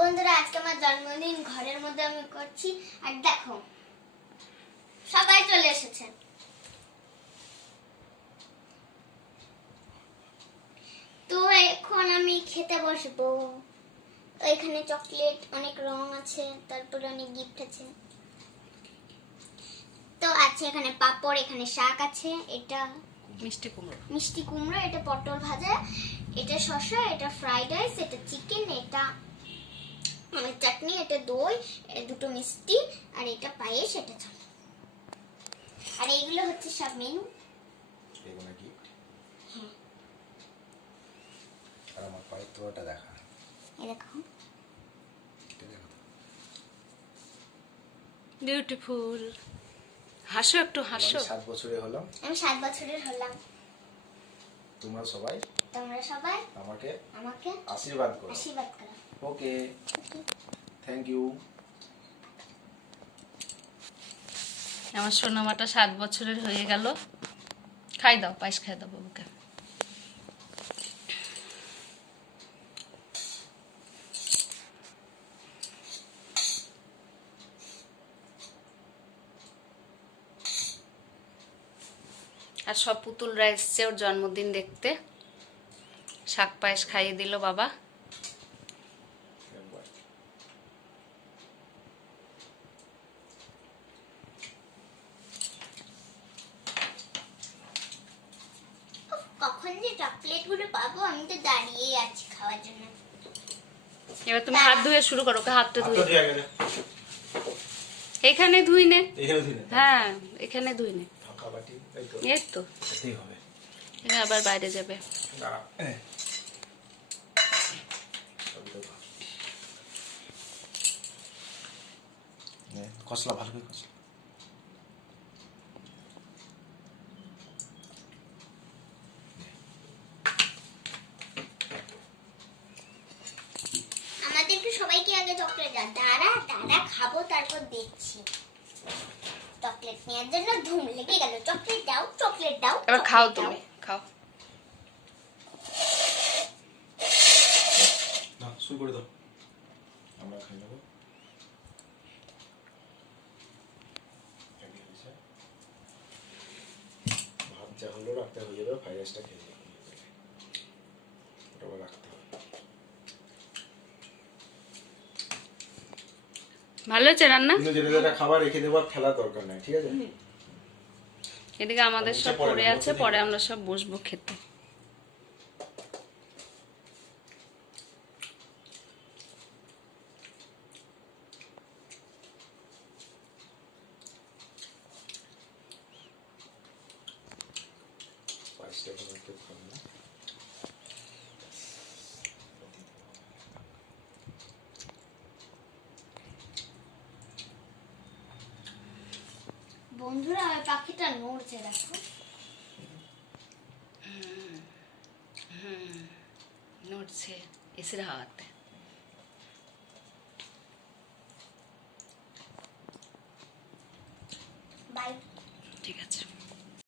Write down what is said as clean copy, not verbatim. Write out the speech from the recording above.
বন্ধুরা আজকে আমার জন্মদিন ঘরের মধ্যে আমি করছি আর দেখো সবাই চলে এসেছে। তো এখন আমি খেতে বসবো। তো এখানে চকলেট, অনেক রং আছে, তারপরে অনেক গিফট আছে। তো আছে এখানে পাপড়, এখানে শাক আছে, এটা মিষ্টি কুমড়ো, এটা পটল ভাজা, এটা শসা, এটা ফ্রাইড রাইস, এটা চিকেন, এটা চাটনি, এটা দই, দুটো মিষ্টি, আর এটা পায়েস, এটা ঝাল। আর এগুলো হচ্ছে সব মেনু। এগুলো গিফট। হ্যাঁ। আর আমার পায়ের তোয়াটা দেখা। এই দেখো। বিউটিফুল। হাসো একটু হাসো। 7 বছরের হলাম। আমি 7 বছরের হলাম। তোমরা সবাই আমাকে আশীর্বাদ করো। ওকে, থ্যাংক ইউ। আমার সোনামাটা 7 বছরের হয়ে গেল। খাই দাও, পায়েস খাই দাও বাবুকে। আর সব পুতুলরা এসছে ওর জন্মদিন দেখতে। শাক পায়েস খাইয়ে দিল বাবা। কখন যে চকলেট গুলো পাবো, আমি তো দাঁড়িয়ে আছি খাওয়ার জন্য। এবার তুমি হাত ধুয়ে শুরু করো। ওকে হাতটা ধুয়ে এখানে ধুই নে। হ্যাঁ এখানে ধুই নে। এই তো আবার বাইরে যাবে। কসলা ভালো করে কসলা। আমাদেরকে সবাইকে আগে চকলেট দাও। দাঁড়া খাবো, তারপর দেখছি। চকলেট নেওয়ার জন্য ধুম লেগে গেল। চকলেট দাও। এবার খাও, তুমি খাও। না, শুরু করে দাও। আমরা খাই নেব। ভাত যা হলো রাখতে হয়ে যাবে, ফ্রাইড রাইসটা খেয়ে যাবে। ওটা রাখতে হবে। ভালো হয়েছে রান্না? কিন্তু যেটা খাবার রেখে দেওয়ার ফেলার দরকার নাই, ঠিক আছে? এদিকে আমাদের সব পড়ে আছে, পরে আমরা সব বসবো খেতে। বন্ধুরা ওই পাখিটা নড়ছে, দেখো। নড়ছে এসির হাওয়াতে।